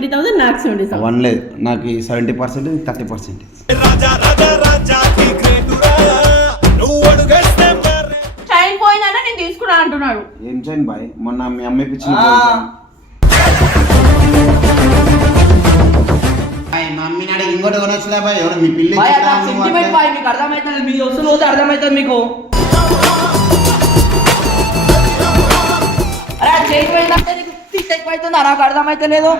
Seventy thousand నాకు seventy one లేదు. నాకు seventy percent thirty percent chain పోయిందంటే నేను తీసుకున్నా అంటున్నాడు. ఏం చేయండి బాయ్? మొన్న మీ అమ్మాయి పిచ్చిన మమ్మీని అడిగి ఇంకోటి కొనొచ్చులే బాయ్. ఎవరు మీ పిల్లి సెంటిమెంట్ బాయ్ మీకు అర్థమవుతుంది మీ వస్తువులు పోతే అర్థమవుతుంది మీకు. అరే చేయి పోయిందంటే నీకు నాకు అర్థమైతలేదు.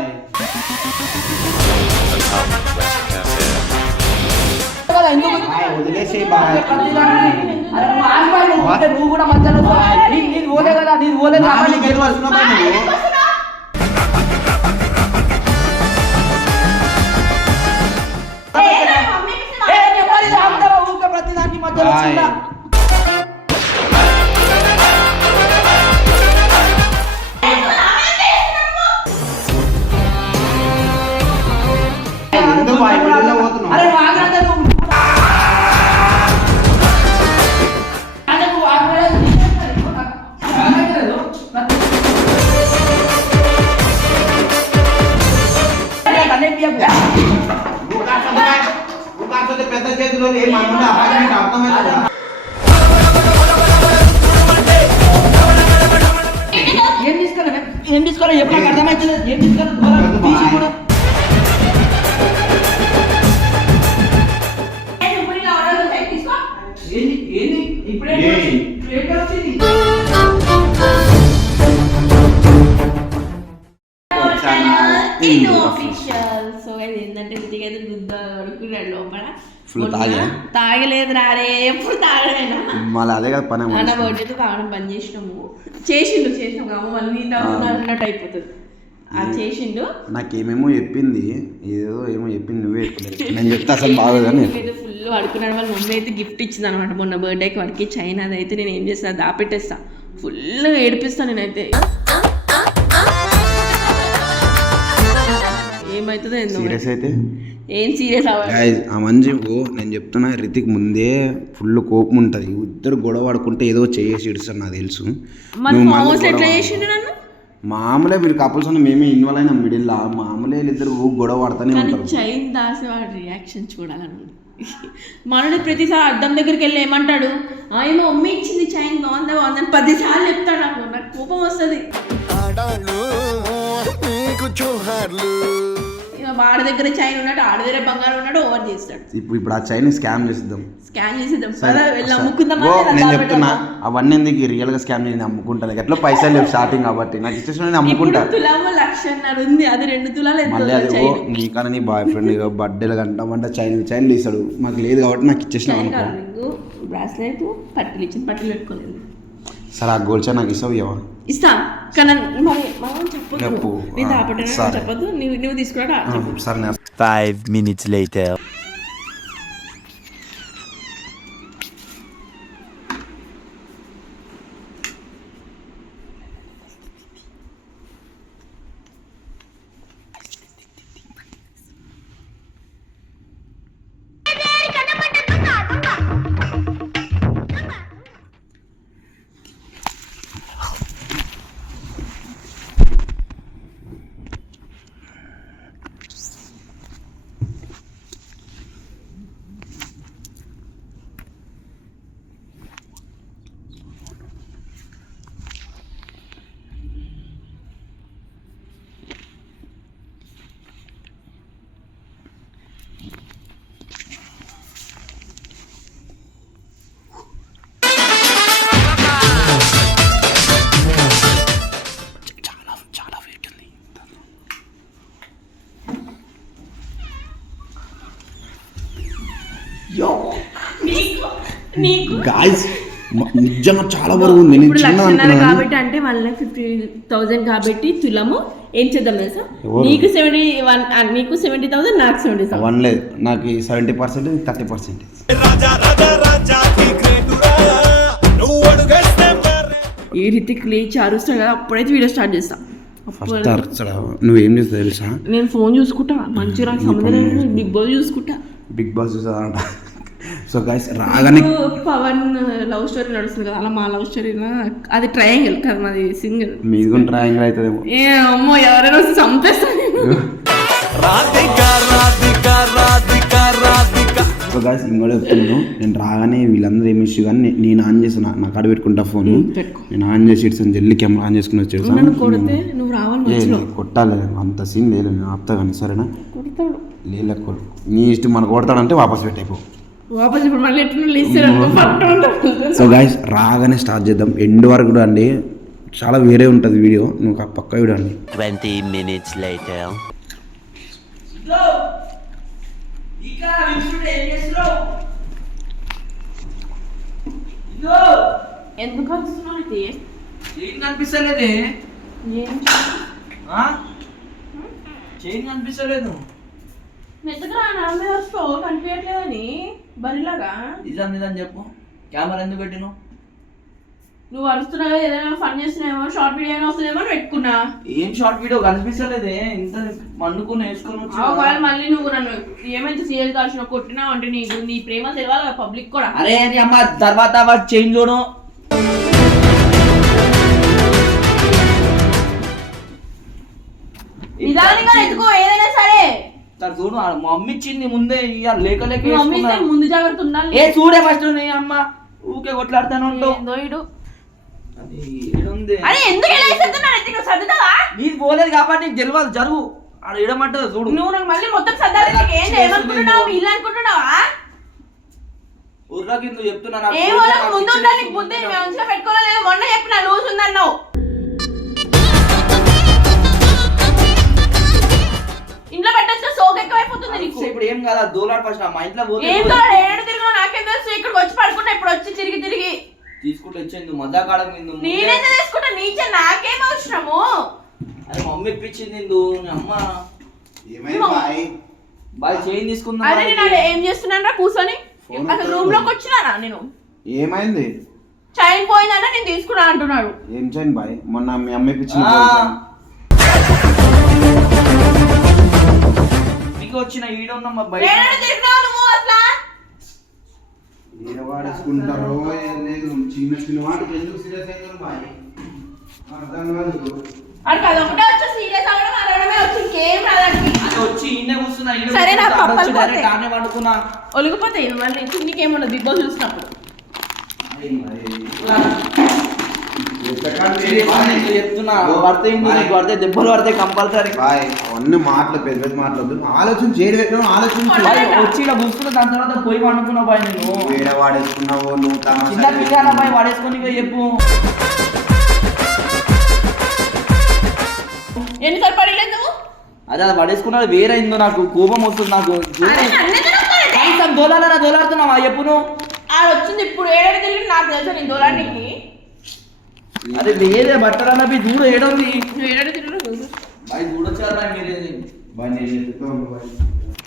కదా, ఎందుకు? బాయ్, వదిలేసేయ్ బాయ్. ప్రతిదానికి- అరే నువ్వు ఆగు బాయ్, నువ్వు ఉంటే నువ్వు కూడా మధ్యలో నీ- నీది పోలే కదా నీది పోలేదు నా కాబట్టి నీకు పెద్ద. చేతిలో అర్థమవుతుందా? ఏం తీసుకోలే ఏం తీసుకోలే ఎప్పుడు అర్థమవుతుంది ఏం తీసుకోలే తాగా? తాగలేదు రాడే ఎప్పుడు తాగడమేనా మళ్ళీ అదే కదా పని మన బర్త్డేతో తాగడం బంద్ చేసినాము. చేసిండు చేసినాము అమ్మ మళ్ళీ అన్నట్టు అయిపోతుంది. అది చేసిండు. నాకు ఏమేమో చెప్పింది ఏదో ఏమో చెప్పింది నువ్వే నేను చెప్తే అసలు బాగోదని అయితే ఫుల్ పడుకున్నాడు వాళ్ళ మమ్మీ అయితే గిఫ్ట్ ఇచ్చింది అనమాట మొన్న బర్త్డేకి వాడికి చైనా అది అయితే నేను ఏం చేస్తా దాపెట్టేస్తా. ఫుల్ ఏడిపిస్తాను నేనైతే. ఏమవుతుందో ఏందో. సీరియస్ అయితే? ఏం సీరియస్ అవ్వాలి ఆ మంజు ఓ నేను చెప్తున్నా రితిక్ ముందే ఫుల్ కోపం ఉంటుంది. ఇద్దరు గొడవ పడుకుంటే ఏదో చేసి ఇడుస్తాను నాకు తెలుసు. నన్ను? మామూలే మీరు కపుల్స్ అని మేమే ఇన్వాల్వ్ అయినా మిడిల్ మామూలే ఇద్దరు గొడవ పడతానే కానీ ఉంటారు. చైన్ దాసి వాడి రియాక్షన్ చూడాలను మనడు ప్రతిసారి అద్దం దగ్గరికి వెళ్ళి ఏమంటాడు? "ఆ, ఏమో మమ్మీ ఇచ్చింది చైన్ బాగుందా బాగుందని పదిసార్లు చెప్తాడు నాకు. నాకు కోపం వస్తుంది. వాడి దగ్గర చైన్ ఉన్నట్టు ఆడి దగ్గర బంగారం ఉన్నట్టు ఓవర్ చేస్తాడు. ఇప్పుడు ఇప్పుడు ఆ చైన్ స్కామ్ చేసిద్దాం. స్కాన్ చేసేద్దాం. సరే, పద వెళ్ళి. అమ్ముకుందామా నేను? చెప్తున్నా అవన్నీ ఎందుకు రియల్గా స్కామ్ నేను అమ్ముకుంటాను ఎట్లా పైసలు లేవు స్టార్టింగ్ కాబట్టి. నాకు ఇచ్చేసిన నేను అమ్ముకుంటా. తులాము లక్షన్నర ఉంది. అది రెండు తులాలు మళ్ళీ అది ఓ చైన్? నీకన్నా నీ బాయ్ ఫ్రెండ్ బర్త్డేలు కంటామంటే చైన్ చైన్ తీసాడు మాకు లేదు కాబట్టి నాకు ఇచ్చేసిన అనుకో. బ్రాస్లెట్ పట్టీలు ఇచ్చిన పట్టీలు పెట్టుకోలేదు సరే ఆ గోల్డ్ చైన్ నాకు ఇస్తావు? ఇస్తా. చెప్పు. నీ ఆ, దాపట్టిన సరే. చెప్పొద్దు. నువ్వు నువ్వు తీసుకురా చెప్పు సరే నేను గాయస్ నిజంగా చాలా బరువు ఉంది నేను లక్షన్నర అనుకున్నాను. కాబట్టి అంటే వన్ లాక్ ఫిఫ్టీ థౌసండ్ కాబట్టి తులము ఏం చేద్దాం తెలుసా? నీకు సెవెంటీ వన్ నీకు సెవెంటీ థౌసండ్ నాకు సెవెంటీ వన్ లేదు. నాకు సెవెంటీ పర్సెంట్ థర్టీ పర్సెంట్. ఏ రీతికి లేచి అరుస్తాడు కదా అప్పుడైతే వీడియో స్టార్ట్ చేస్తా. ఫస్ట్ అప్పుడు అరచడా నువ్వేం చేస్తావు తెలుసా? నేను ఫోన్ చూసుకుంటా. మంచిగా సంబంధం బిగ్ బాస్ చూసుకుంటా. బిగ్ బాస్ చూసాదంట సో గైస్ రాగానే పవన్ లవ్ స్టోరీ నడుస్తుంది కదా అలా మా లవ్ స్టోరీ అది ట్రయాంగిల్ కదా మాది సింగిల్ మీది కూడా ట్రయాంగిల్ అవుతుందేమో ఏ అమ్మో ఎవరైనా వస్తే చంపేస్తాను నేను రాధిక రాధిక రాధిక రాధిక. సో గాయస్ ఇంకోటి చెప్తున్నాను నేను రాగానే వీళ్ళందరూ ఏమి ఇష్యూ కానీ నే- నేను ఆన్ చేసిన నా కాడ పెట్టుకుంటా ఫోన్. నేను ఆన్ చేసి ఇట్స్ జల్లి కెమెరా ఆన్ చేసుకుని వచ్చేసాను నేను కొట్టాలి అంత సీన్ లేదు నేను ఆపుతా కానీ సరేనా? కొడతాడు. కొడు నీ ఇష్టం మనకు కొడతాడంటే వాపస్ పెట్టేపో. వాపస్ ఇప్పుడు మళ్ళీ ఎట్లా సో గాయస్ రాగానే స్టార్ట్ చేద్దాం. ఎండ్ వరకు కూడా అండి చాలా వేరే ఉంటుంది వీడియో. నువ్వు ఆ పక్క వీడియో అండి 20 minutes later. ఇక్కడ విష్ణుడు ఏం చేస్తున్నావు ఇదో ఎందుకు కనిపిస్తలేదే మెత్తగా బరిలాగా? నిజం నిజం చెప్పు. కెమెరా ఎందుకు పెట్టినావు నువ్వు అరుస్తున్నావు ఏదైనా ఫన్ చేస్తున్నావేమో షార్ట్ వీడియో అయినా వస్తుందేమో అని పెట్టుకున్నా. ఏం షార్ట్ వీడియో? కనిపిస్తలేదే ఇంత మండుకుని వేసుకొని ఒకవేళ మళ్ళీ నువ్వు నన్ను ఏమైతే సీరియల్ కాల్సిన కొట్టినావు అంటే నీకు నీ ప్రేమ తెలియాలి పబ్లిక్ కూడా. అరే నీ అమ్మ తర్వాత వాడు చైన్ చూడు. నిదానంగా ఎత్తుకో సార్ చూడు మా మమ్మీ ఇచ్చింది ముందే ఇక లేక లేక వేసుకున్నా. ముందు జాగ్రత్త ఉండాలి ఏ చూడే ఫస్ట్ నీ అమ్మ ఊకే కొట్లాడుతాను ఉంటావు ఏందో ఈడు. అది ఈడుంది. అరే ఎందుకు నువ్వు నీకు పోలేదు కాబట్టి నీకు తెలియదు జరుగు. ఆడ చూడు. నువ్వు నాకు మళ్ళీ మొత్తం నీకు ఏం ఏమనుకుంటున్నావు? మీ ఇల్లు అనుకుంటున్నావా? ఊర్లో కింద చెప్తున్నా నాకు ఏ ముందు ఉండాలి నీకు బుద్ధి. మేము మంచిగా పెట్టుకోలేదు మొన్న చెప్పిన లూజ్ ఉందన్నావు. ఇంట్లో పెట్టొచ్చిన సోక్ ఎక్కువైపోతుంది నీకు. ఇప్పుడు ఏం కాదా దోలాడు ఫస్ట్ మా ఇంట్లో పోతే ఏం ఏడు తిరిగినా నాకేం తెలుసు ఇక్కడికి వచ్చి పడుకున్నా ఇప్పుడు వచ్చి తిరిగి తిరిగి. తీసుకుంటే వచ్చింది మజా కాడ నిందు నేనైతే తీసుకుంటా నీచే నాకేం అవసరము? అరే మమ్మీ ఇప్పించింది నిందు నీ అమ్మ. బాయ్? చైన్ తీసుకుందా అదే నేను ఏం చేస్తున్నానరా? కూర్చొని? అసలు రూమ్లోకి వచ్చినానా నేను? ఏమైంది? చైన్ పోయిందంటే నేను తీసుకున్నా అంటున్నాడు. ఏం చేయను బాయ్? మొన్న మీ అమ్మాయి పిచ్చిన మీకు వచ్చిన ఈడ ఉన్న మా బయట. ఏడాడు తిరిగినావు నువ్వు అసలు? వాడేసుకుంటారో ఏం లేదు చిన్న వాటికి ఎందుకు సీరియస్ అయ్యారు అర్థం కాదు. సరే, నా పప్పలు ఒలిగిపోతాయి. మళ్ళీ కిందికి బిగ్ బాస్ చూసినప్పుడు చెప్తున్నా. పడితే నీకు పడితే దెబ్బలు పడితే కంపల్సరీ. బాయ్ అవన్నీ మాటలు పెద్ద పెద్ద మాటలు ఆలోచన చేయడం ఆలోచించు. వచ్చి ఇలా దాని తర్వాత పోయి బాయ్ వేడ వాడేసుకున్నావు నువ్వు చిన్న తమాషా పిల్లల బాయ్ వాడేసుకొని చెప్పు. ఎన్నిసార్లు పడలేదు నువ్వు? అదే అది పడేసుకున్నది వేరే ఇందో నాకు కోపం వస్తుంది నాకు. దోలాలన్నా దోలాడుతున్నావా? చెప్పు నువ్వు. ఆడ వచ్చింది ఇప్పుడు తిరిగి నాకు తెలుసు నేను దూరానికి అరే వేరే బట్టలు అన్నవి దూరం ఏడుంది బాయ్ మీరేది చెప్తాను బాయ్.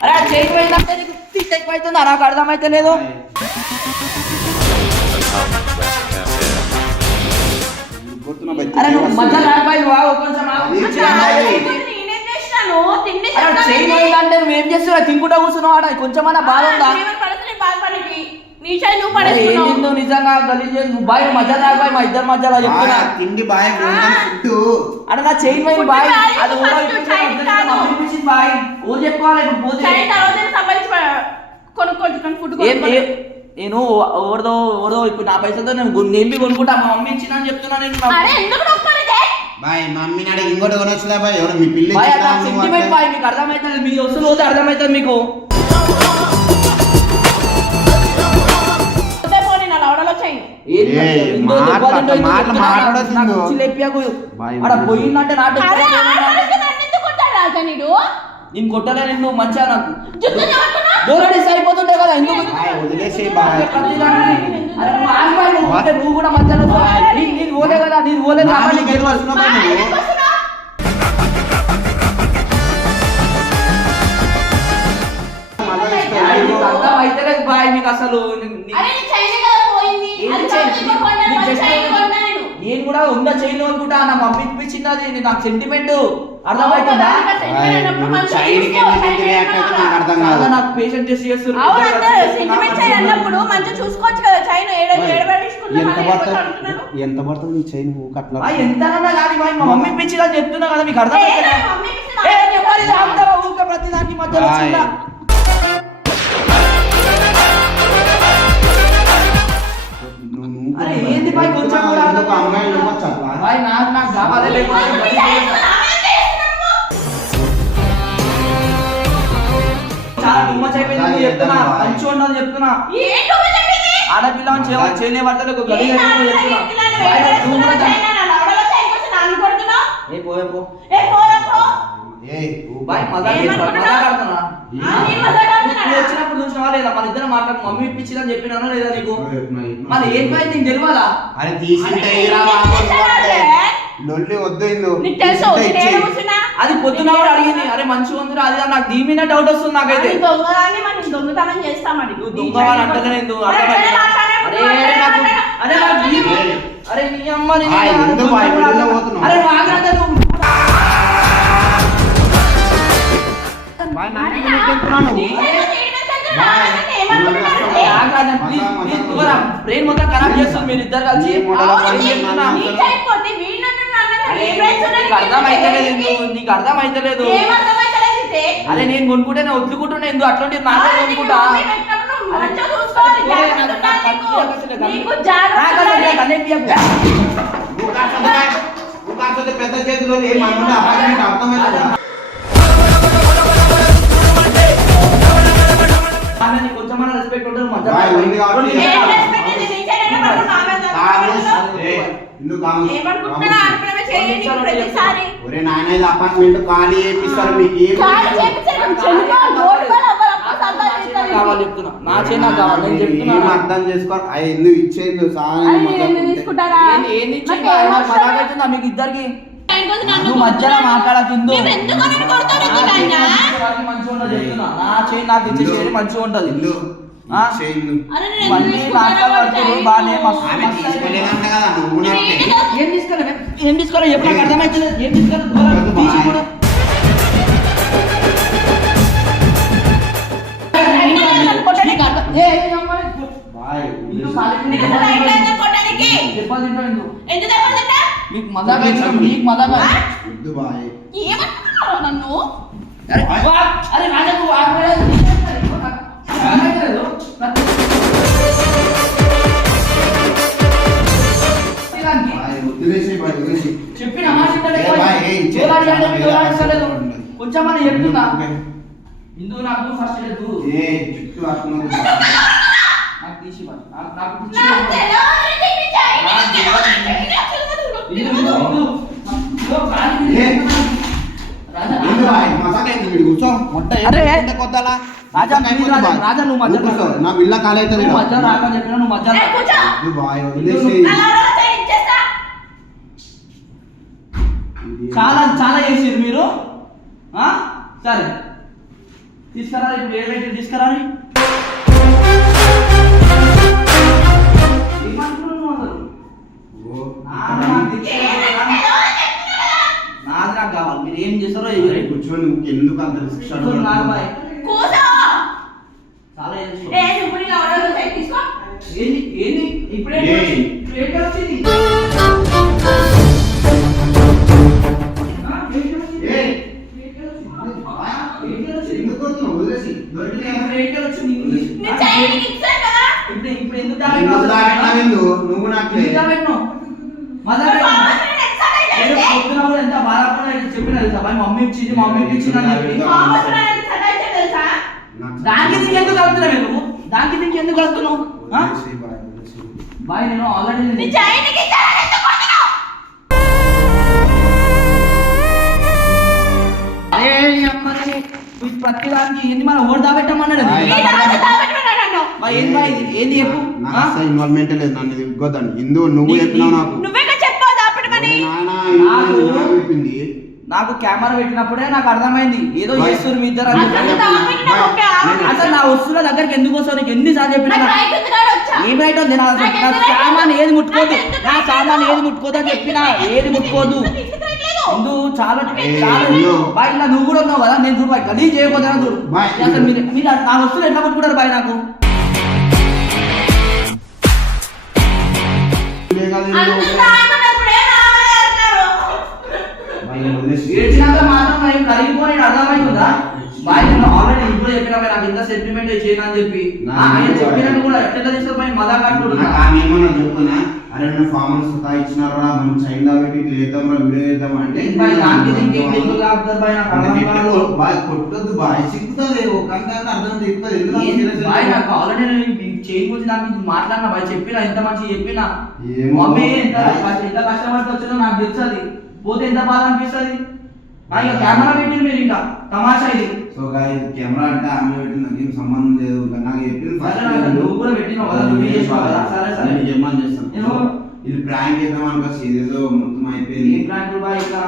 అరే చేయి పోయిందంటే నీకు పిచ్చి ఎక్కువైతుందా నాకు అర్థమైతే లేదు. అరే నువ్వు మధ్య కొంచెం ఆగు. అది కూర్చో, ఆగు. నేనేం చేసినాను? తిండి అరే చేయి పోయిందంటే నువ్వేం చేస్తున్నావు? తింకుంటా కూర్చున్నావు ఆడ. కొంచెమన్నా బాధ ఉందా? పడితే నేను బాధపడేది నీ చేయి నువ్వు తిందో నిజంగా గలీజ్ నువ్వు బాయ్ మధ్య రాబాయి మా ఇద్దరి మధ్యలో చెప్తున్నా. బాయ్, తిండి బాయ్ ఫుడ్ అరే నా చైన్ పోయింది బాయ్. బాయ్, అది. Mummy bye. ఊరు చెప్పుకోవాలి ఇప్పుడు పోతే. చైన్ తర్వాత కానీ ఫుడ్ నేను ఎవరిదో ఎవరిదో ఇప్పుడు నా పైసలతో నేను నేను కొనుక్కుంటా. మా మమ్మీ ఇచ్చిన అని చెప్తున్నా నేను. అరే ఎందుకు బాయ్ మమ్మీని అడిగి ఇంకోటి కొనొచ్చులే బాయ్. ఎవరు మీ పిల్లి బాయ్ బాయ్ మీకు అర్థమవుతుంది మీ వస్తువులు పోతే అర్థమవుతుంది మీకు. పోయిందంటే నాటు నేను కొట్టలే నేను మంచిగా నాకు. జుట్టు చెమట్టున్నా? దూరడేసి అయిపోతుంటే కదా ఎందుకు? నువ్వు కూడా పోలే కదా పోలే కాబట్టి నీకు బాయ్ అసలు నేను. కూడా ఉందా చైన్ అనుకుంటా నా మమ్మీ ఇప్పించింది అది నాకు సెంటిమెంట్ అర్థమవుతుందా నాకు పేషెంట్ టెస్ట్ చేస్తున్నారు. మంచిగా చూసుకోవచ్చు కదా చైన్ ఎంత పడుతుంది నీ చైన్ కట్ల? ఆ, ఎంత అన్నా కానీ బాయ్ మా మమ్మీ ఇప్పించింది అని చెప్తున్నా కదా మీకు అర్థం ఏ, అవుతుందా? అరే ఏంది బాయ్? కొంచెం కూడా నాకు నాకు కావాలి లేకపోతే చాలా టూ మచ్ అయిపోయింది నువ్వు చెప్తున్నా. మంచిగా ఉండదు చెప్తున్నా. ఏంటో చెప్పింది ఆడపిల్ల చేయలే పడతలేదు ఒక గది చెప్తున్నా? China chain? ఏ పోయే పో. వచ్చినప్పుడు చూసినావా లేదా? మన ఇద్దరం మాట్లాడు మమ్మీ ఇప్పించిందని చెప్పినానా లేదా నీకు? ఏం నీకు. అదే? లొల్లి వద్దు పొద్దున కూడా అడిగింది. అరే మంచిగా ఉంది అది నాకు దీని మీద డౌట్ వస్తుంది నాకైతే. దొంగతనం చేస్తా మరి. నువ్వు దొంగవాడు అంటలేదు నువ్వు అరే, నాకు అరే. నీ- అమ్మ? అరే నువ్వు బ్రెయిన్ మొత్తం ఖరాబ్ చేస్తుంది మీరు ఇద్దరు కలిసి అర్థమైతలేదు నీకు? అర్థమైతలేదు? అరే నేను కొనుక్కుంటే నేను వదులుకుంటున్నా ఎందుకు అట్లాంటి నాకే నీకు కొనుక్కుంటా మమ్మీ పెట్టినప్పుడు నువ్వు ఏమనుకుంటున్నాడా? ఆడపిల్లమే చేయండి ప్రతిసారి. ఒరే నాయన ఇది అపార్ట్మెంట్ ఖాళీ చేపిస్తారు మీకు ఏం కావాలి. చెప్తున్నా. నా చేయి నాకు కావాలి. నేను ఏం చెప్తున్నా. అర్థం చేసుకో అవి ఎందుకు ఇచ్చేందు? సాయం? ఏంది- ఏంది ఇచ్చి నాకు ఏం అవసరం మజాక్ అవుతుందా మీకు ఇద్దరికి? కోసం నన్ను నువ్వు మధ్యలో మాట్లాడకిందు. ఎందుకు నన్ను? మంచిగా చెప్తున్నా. నా చేయి నాకు ఇచ్చే చేయి ఉంటది. ఏం తీసుకోలే ఏం తీసుకోలే ఎప్పుడు నాకు అర్థమవుతుంది ఏం ఎందుకు? మీకు మజాక్ అవుతుంది, మీకు మజాక్. వద్దు బాయ్ ఏమనుకుంటున్నావు నన్ను అరే రాజా నువ్వు? నాకు చెప్పిన. కొంచెం మనం చెప్తున్నా. ఇందుకు నాకు ఫస్ట్ లేదు ఏ చుట్టూ అట్టున్నది నాకు తీసి. నాకు రాజా, అరే, రాజా, రాజా, నువ్వు మధ్యలో నా విల్ల ఖాళీ నువ్వు మధ్యలో చెప్పినా నువ్వు రా. చాలా చాలా చేసారు మీరు ఆ? సరే తీసుకురా ఇప్పుడు ఏమైతే తీసుకురా ఏమంటున్నావు నువ్వు అసలు? ఓ, నాది నాకు కావాలి మీరు ఏం చేస్తారో. కూర్చోని ఎందుకు అంత. చాలా ఇప్పుడే? ఇప్పుడు ఏంటి? ఏంటి? ఎందుకు ఇప్పుడు వచ్చింది? ఇప్పుడు? నువ్వు నాకు ఎందుకు. పొద్దున కూడా ఎంత బాధపడినా ఇట్లా చెప్పిన తెలుసా? బాయ్ మమ్మీ ఇచ్చింది ఇచ్చింది అని చెప్పి. దానికి నీకు ఎందుకు కలుగుతున్నావు నువ్వు? దానికి నీకు ఎందుకు కలుగుతున్నావు? బాయ్, నేను ఆల్రెడీ ఎందుకు ఏంది మన ఓడి దాబెట్టమన్నాడు ఏంది చెప్పు? ఇన్వాల్వ్మెంట్ లేదు నన్ను ఇగ్గొద్దండి ఇందు నువ్వు చెప్పినావు నాకు నువ్వేగా చెప్పావు దాపెట్టమని. అరే నాయనా, నాకు- ఇది నాకు చెప్పింది నాకు కెమెరా పెట్టినప్పుడే నాకు అర్థమైంది ఏదో. చేస్తారు మీ ఇద్దరు అని అసలు నా వస్తువుల దగ్గరికి ఎందుకు వస్తావు నీకు చెప్పినా ఉంది కాడ వచ్చా. ఏం రైట్ ఉంది నా సామాన్? ఏది ముట్టుకోదు నా సామాన్? ఏది ముట్టుకోదు అని చెప్పినా ఏది ముట్టుకోదు? ముందు చాలా. బాయ్ ఇలా నువ్వు కూడా ఉన్నావు కదా నేను చూడు బాయ్ గలీ చేయకపోతే చూడు బాయ్. అసలు మీరు మీరు నా వస్తువులు ఎట్లా బాయ్ నాకు అంత ఏడ్చినాక మాత్రం నేను కరిగిపోయి అర్థమవుతుందా బాయ్ నేను ఆల్రెడీ ఇప్పుడు చెప్పిన నాకు ఇంత సెంటిమెంట్ చేయను అని చెప్పి. ఆయన చెప్పినట్టు. కూడా ఎట్లా తీసుకుపోయి మదా కట్టుకుంటున్నా ఆమె ఏమన్నా అరే నువ్వు ఫామ్ ఇచ్చినారా మనం చైల్డ్ పెట్టి ఇట్లా చేద్దాం రా వీడియో చేద్దాం అంటే. కొట్టొద్దు బాయ్ సిక్కుతుంది ఒక అర్థం చెప్తుంది బాయ్? నాకు ఆల్రెడీ చేయి గురించి నాకు మాట్లాడినా బాయ్ చెప్పిన ఎంత మంచి చెప్పినా. మమ్మీ ఎంత ఎంత కష్టపడితే వచ్చిందో నాకు తెలుసది. పోతే ఎంత బాధ అనిపిస్తుంది? ఇక కెమెరా పెట్టింది మీరు ఇంకా. తమాషా ఇది. సో గాయ కెమెరా అంటే ఆమె పెట్టింది నాకేం సంబంధం లేదు. నాకు చెప్పింది నాకు నువ్వు కూడా పెట్టినావు కదా, నువ్వు చేసినావు కదా, సరే, సరే. నేను చెప్పమని చేస్తాను. ఇది ప్రాంక్ చేద్దాం అనుకో ఇదేదో మొత్తం అయిపోయింది. ఏం ప్రాంకులు బాయ్ ఇంకా